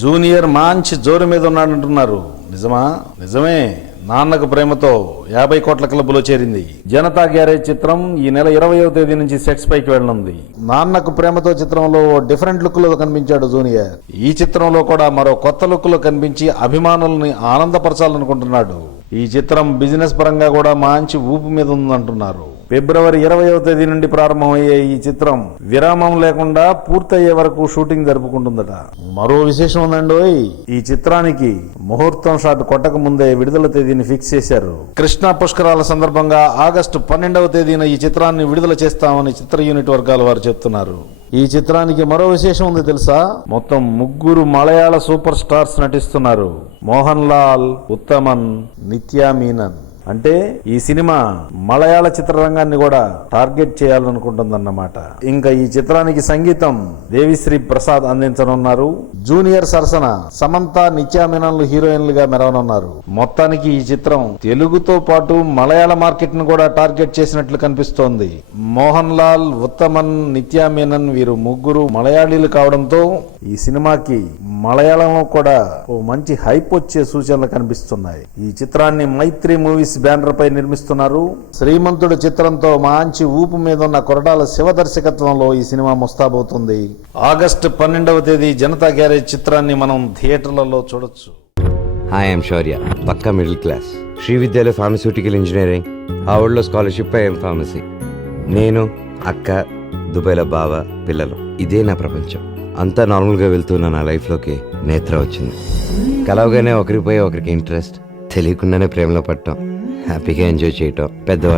Junior మంచి జోరు మీద ఉన్నాడు అంటున్నారు నిజమా? నిజమే. నాన్నకు ప్రేమతో యాభై కోట్ల క్లబ్లో చేరింది. జనతా గ్యారేజ్ చిత్రం ఈ నెల ఇరవయో తేదీ నుంచి సెట్స్ పైకి వెళ్ళనుంది. నాన్నకు ప్రేమతో చిత్రంలో డిఫరెంట్ లుక్లో కనిపించాడు జూనియర్. ఈ చిత్రంలో కూడా మరో కొత్త లుక్లో కనిపించి అభిమానుల్ని ఆనందపరచాలనుకుంటున్నాడు. ఈ చిత్రం బిజినెస్ పరంగా కూడా మంచి ఊపు మీద ఉందంటున్నారు. ఫిబ్రవరి ఇరవయవ తేదీ నుండి ప్రారంభమయ్యే ఈ చిత్రం విరామం లేకుండా పూర్తయ్యే వరకు షూటింగ్ జరుపుకుంటుందట. మరో విశేషం ఉందండోయ్ ఈ చిత్రానికి ముహూర్తం షాట్ కొట్టక ముందే విడుదల తేదీని ఫిక్స్ చేశారు. కృష్ణా పుష్కరాల సందర్భంగా ఆగస్టు పన్నెండవ తేదీన ఈ చిత్రాన్ని విడుదల చేస్తామని చిత్ర యూనిట్ వర్గాల వారు చెప్తున్నారు. ఈ చిత్రానికి మరో విశేషం ఉంది తెలుసా? మొత్తం ముగ్గురు మలయాళ సూపర్ స్టార్స్ నటిస్తున్నారు. మోహన్ లాల్ ఉత్తమన్ నిత్యా మీనన్. అంటే ఈ సినిమా మలయాళ చిత్రరంగాన్ని కూడా టార్గెట్ చేయాలనుకుంటుందన్నమాట. ఇంకా ఈ చిత్రానికి సంగీతం దేవిశ్రీ ప్రసాద్ అందించనున్నారు. జూనియర్ సరసన సమంత నిత్యా మీనన్లు హీరోయిన్లుగా మెరవనున్నారు. మొత్తానికి ఈ చిత్రం తెలుగుతో పాటు మలయాళ మార్కెట్ను కూడా టార్గెట్ చేసినట్లు కనిపిస్తోంది. మోహన్ లాల్ ఉత్తమన్ నిత్యామీనన్ వీరు ముగ్గురు మలయాళీలు కావడంతో ఈ సినిమాకి మలయాళంలో కూడా ఓ మంచి హైప్ వచ్చే సూచనలు కనిపిస్తున్నాయి. ఈ చిత్రాన్ని మైత్రి మూవీస్ బ్యానర్ పై నిర్మిస్తున్నారు. శ్రీమంతుడు చిత్రంతో మంచి ఊపు మీద ఉన్న కొరటాల శివ దర్శకత్వంలో ఈ సినిమా ముస్తాబవుతుంది. ఆగస్టు పన్నెండవ తేదీ జనతా గ్యారేజ్ చిత్రాన్ని మనం థియేటర్లలో చూడొచ్చు. హాయ్ ఐఎమ్ శౌర్య పక్క middle class. Sri Vidyalaya pharmaceutical engineering. హార్వర్డ్లో scholarship I'm pharmacy నేను అక్క దుబాయ్లో బావ పిల్లలు. ఇదే నా ప్రపంచం. అంతా నార్మల్గా వెళ్తున్న నా లైఫ్లోకి నేత్ర వచ్చింది. కలవగానే ఒకరిపై ఒకరికి ఇంట్రెస్ట్ తెలియకుండానే ప్రేమలో పట్టడం హ్యాపీగా ఎంజాయ్ చేయటం పెద్దవాళ్ళు